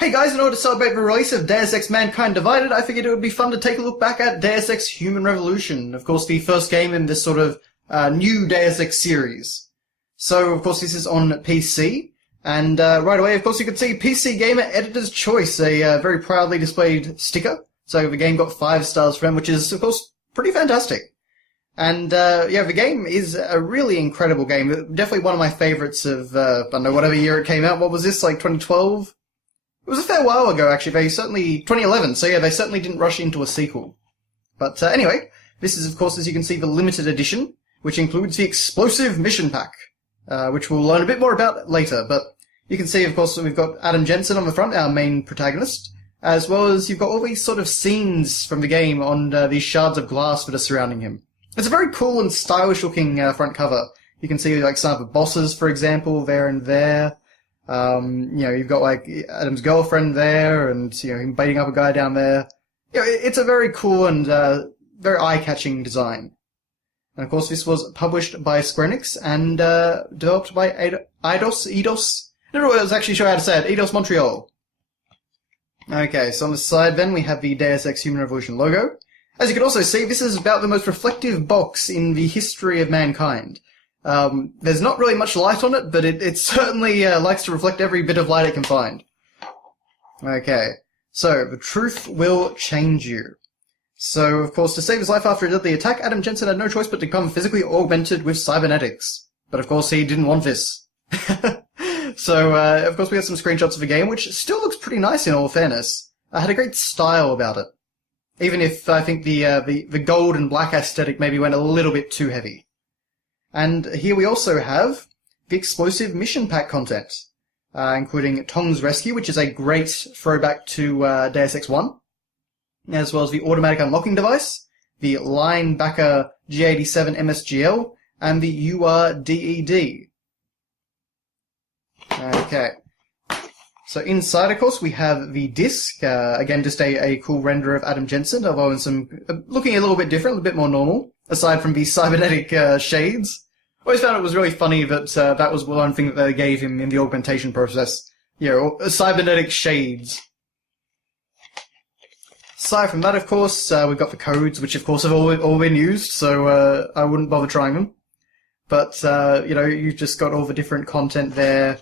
Hey guys, in order to celebrate the release of Deus Ex Mankind Divided, I figured it would be fun to take a look back at Deus Ex Human Revolution, of course the first game in this sort of new Deus Ex series. So, of course, this is on PC, and right away, of course, you can see PC Gamer Editor's Choice, a very proudly displayed sticker. So the game got 5 stars from him, which is, of course, pretty fantastic. And, yeah, the game is a really incredible game. Definitely one of my favorites of, I don't know, whatever year it came out. What was this, like 2012? It was a fair while ago, actually. 2011, so yeah, they certainly didn't rush into a sequel. But anyway, this is, of course, as you can see, the limited edition, which includes the Explosive Mission Pack, which we'll learn a bit more about later. But you can see, of course, that we've got Adam Jensen on the front, our main protagonist, as well as you've got all these sort of scenes from the game on these shards of glass that are surrounding him. It's a very cool and stylish-looking front cover. You can see, like, some of the bosses, for example, there and there. You know, you've got, like, Adam's girlfriend there, and, you know, him beating up a guy down there. You know, it's a very cool and, very eye-catching design. And, of course, this was published by Square Enix and, developed by Eidos? I don't know, I was actually sure how to say it. Eidos Montreal. Okay, so on the side, then, we have the Deus Ex Human Revolution logo. As you can also see, this is about the most reflective box in the history of mankind. There's not really much light on it, but it certainly likes to reflect every bit of light it can find. Okay, so the truth will change you. So, of course, to save his life after a deadly attack, Adam Jensen had no choice but to become physically augmented with cybernetics. But of course, he didn't want this. So, of course, we have some screenshots of the game, which still looks pretty nice in all fairness. I had a great style about it. Even if I think the gold and black aesthetic maybe went a little bit too heavy. And here we also have the Explosive Mission Pack content, including Tong's Rescue, which is a great throwback to Deus Ex 1, as well as the Automatic Unlocking Device, the Linebacker G87 MSGL, and the URDED. Okay. So inside, of course, we have the disc, again, just a cool render of Adam Jensen, although in some, looking a little bit different, a bit more normal, aside from the cybernetic shades. I always found it was really funny that that was one thing that they gave him in the augmentation process. You know, cybernetic shades. Aside from that, of course, we've got the codes, which of course have all been used, so I wouldn't bother trying them. But, you know, you've just got all the different content there.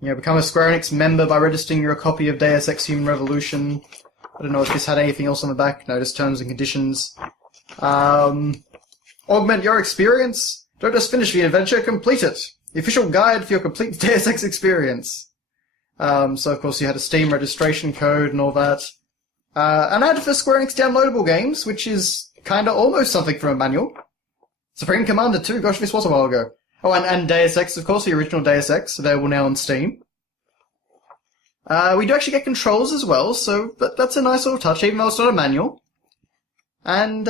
You know, become a Square Enix member by registering your copy of Deus Ex Human Revolution. I don't know if this had anything else on the back. No, just terms and conditions. Augment your experience. Don't just finish the adventure, complete it. The official guide for your complete Deus Ex experience. So, of course, you had a Steam registration code and all that. An ad for Square Enix downloadable games, which is kinda almost something from a manual. Supreme Commander 2, gosh, this was a while ago. Oh, and Deus Ex, of course, the original Deus Ex, available now on Steam. We do actually get controls as well, so that's a nice little touch, even though it's not a manual. And,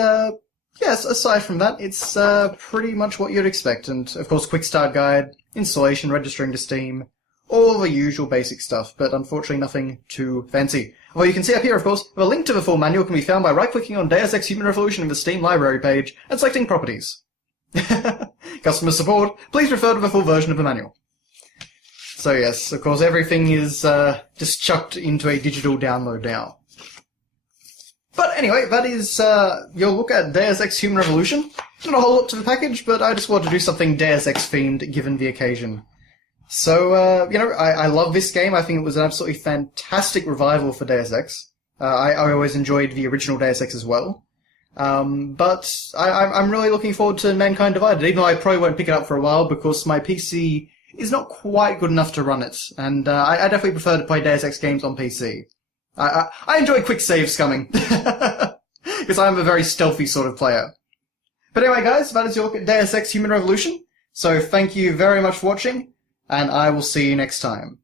yes, aside from that, it's pretty much what you'd expect. And, of course, quick start guide, installation, registering to Steam, all the usual basic stuff, but unfortunately nothing too fancy. Well, you can see up here, of course, the link to the full manual can be found by right-clicking on Deus Ex Human Revolution in the Steam library page and selecting Properties. Customer support, please refer to the full version of the manual. So yes, of course, everything is just chucked into a digital download now. But anyway, that is your look at Deus Ex Human Revolution. Not a whole lot to the package, but I just wanted to do something Deus Ex themed given the occasion. So, you know, I love this game. I think it was an absolutely fantastic revival for Deus Ex. I always enjoyed the original Deus Ex as well. But I'm really looking forward to Mankind Divided, even though I probably won't pick it up for a while because my PC is not quite good enough to run it, and I definitely prefer to play Deus Ex games on PC. I enjoy quick save scumming, because I'm a very stealthy sort of player. But anyway, guys, that is your look at Deus Ex Human Revolution, so thank you very much for watching, and I will see you next time.